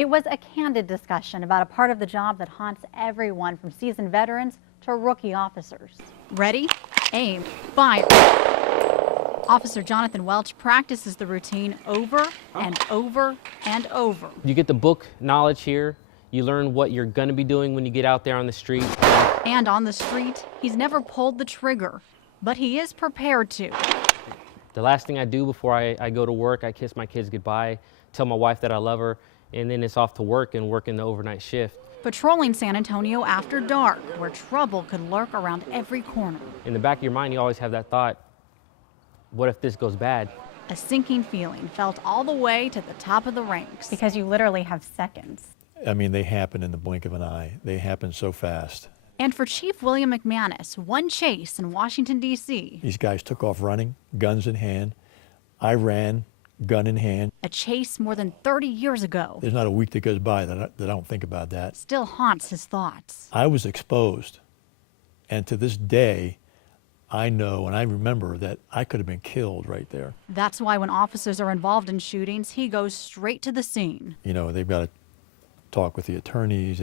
It was a candid discussion about a part of the job that haunts everyone from seasoned veterans to rookie officers. Ready, aim, fire. Officer Jonathan Welch practices the routine over and over and over. You get the book knowledge here. You learn what you're going to be doing when you get out there on the street. And on the street, he's never pulled the trigger, but he is prepared to. The last thing I do before I go to work, I kiss my kids goodbye, tell my wife that I love her, and then it's off to work and working the overnight shift. Patrolling San Antonio after dark, where trouble could lurk around every corner. In the back of your mind, you always have that thought, what if this goes bad? A sinking feeling felt all the way to the top of the ranks. Because you literally have seconds. I mean, they happen in the blink of an eye. They happen so fast. And for Chief William McManus, one chase in Washington, D.C. These guys took off running, guns in hand. I ran, gun in hand. A chase more than 30 years ago. There's not a week that goes by that I don't think about that. Still haunts his thoughts. I was exposed, and to this day, I know and I remember that I could have been killed right there. That's why when officers are involved in shootings, he goes straight to the scene. You know, they've got to talk with the attorneys,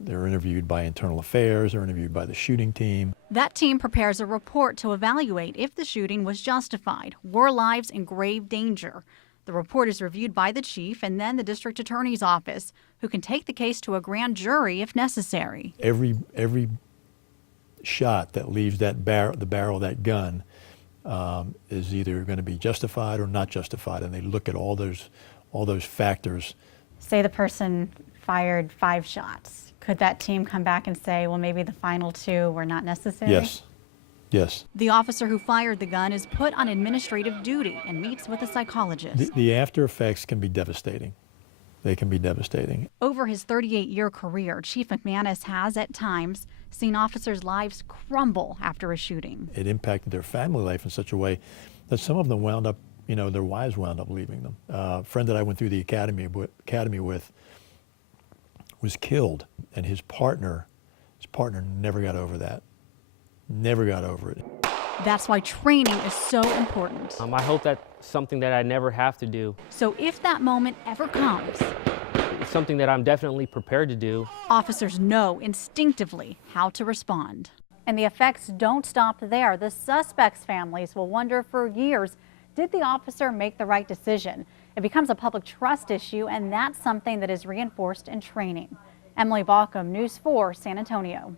they're interviewed by internal affairs, they're interviewed by the shooting team. That team prepares a report to evaluate if the shooting was justified. Were lives in grave danger? The report is reviewed by the chief and then the district attorney's office, who can take the case to a grand jury if necessary. Every shot that leaves the barrel of that gun is either going to be justified or not justified, and they look at all those factors. Say the person fired 5 shots. Could that team come back and say, well, maybe the final 2 were not necessary? Yes. Yes. The officer who fired the gun is put on administrative duty and meets with a psychologist. The after effects can be devastating. They can be devastating. Over his 38-year career, Chief McManus has, at times, seen officers' lives crumble after a shooting. It impacted their family life in such a way that some of them wound up, their wives wound up leaving them. A friend that I went through the academy with was killed, and his partner never got over that. Never got over it. That's why training is so important. I hope that's something that I never have to do. So if that moment ever comes, It's something that I'm definitely prepared to do. Officers know instinctively how to respond. And the effects don't stop there. The suspects' families will wonder for years, did the officer make the right decision? It becomes a public trust issue, and that's something that is reinforced in training. Emily Baucom, News 4, San Antonio.